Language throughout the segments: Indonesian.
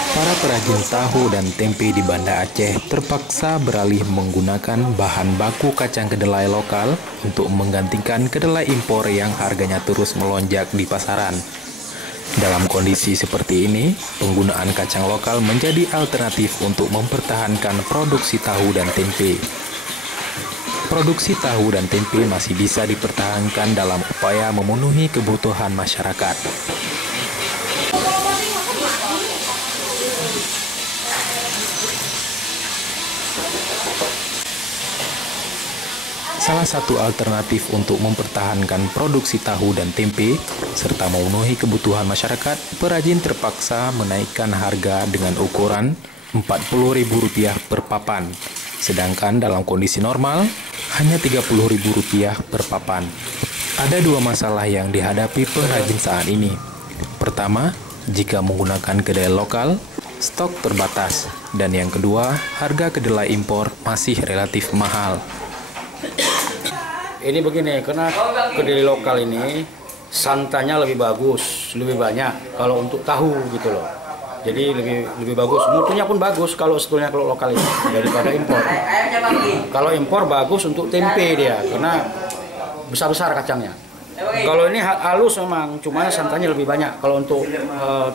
Para perajin tahu dan tempe di Banda Aceh terpaksa beralih menggunakan bahan baku kacang kedelai lokal untuk menggantikan kedelai impor yang harganya terus melonjak di pasaran. Dalam kondisi seperti ini, penggunaan kacang lokal menjadi alternatif untuk mempertahankan produksi tahu dan tempe. Produksi tahu dan tempe masih bisa dipertahankan dalam upaya memenuhi kebutuhan masyarakat. Salah satu alternatif untuk mempertahankan produksi tahu dan tempe serta memenuhi kebutuhan masyarakat, perajin terpaksa menaikkan harga dengan ukuran Rp40.000 per papan, sedangkan dalam kondisi normal hanya Rp30.000 per papan. Ada dua masalah yang dihadapi pengrajin saat ini. Pertama, jika menggunakan kedelai lokal, stok terbatas, dan yang kedua, harga kedelai impor masih relatif mahal. Ini begini, karena kedelai lokal ini santannya lebih bagus, lebih banyak kalau untuk tahu gitu loh. Jadi lebih bagus, mutunya pun bagus kalau sebetulnya kalau lokal ini daripada impor. Kalau impor bagus untuk tempe dia, karena besar-besar kacangnya. Kalau ini halus memang, cuma santannya lebih banyak. Kalau untuk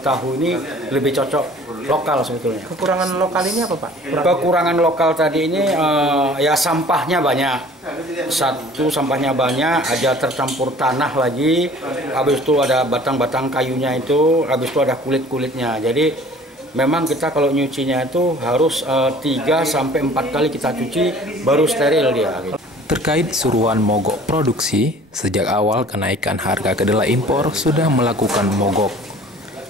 tahu ini lebih cocok lokal sebetulnya. Kekurangan lokal ini apa, Pak? Kekurangan lokal tadi ini ya sampahnya banyak. Satu, sampahnya banyak, aja tercampur tanah lagi. Habis itu ada batang-batang kayunya itu, habis itu ada kulit-kulitnya. Jadi memang kita kalau nyucinya itu harus 3-4 kali kita cuci baru steril dia. Gitu. Terkait suruhan mogok produksi, sejak awal kenaikan harga kedelai impor sudah melakukan mogok.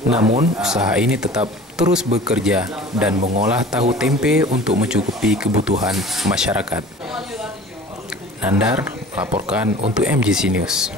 Namun, usaha ini tetap terus bekerja dan mengolah tahu tempe untuk mencukupi kebutuhan masyarakat. Nandar melaporkan untuk MGC News.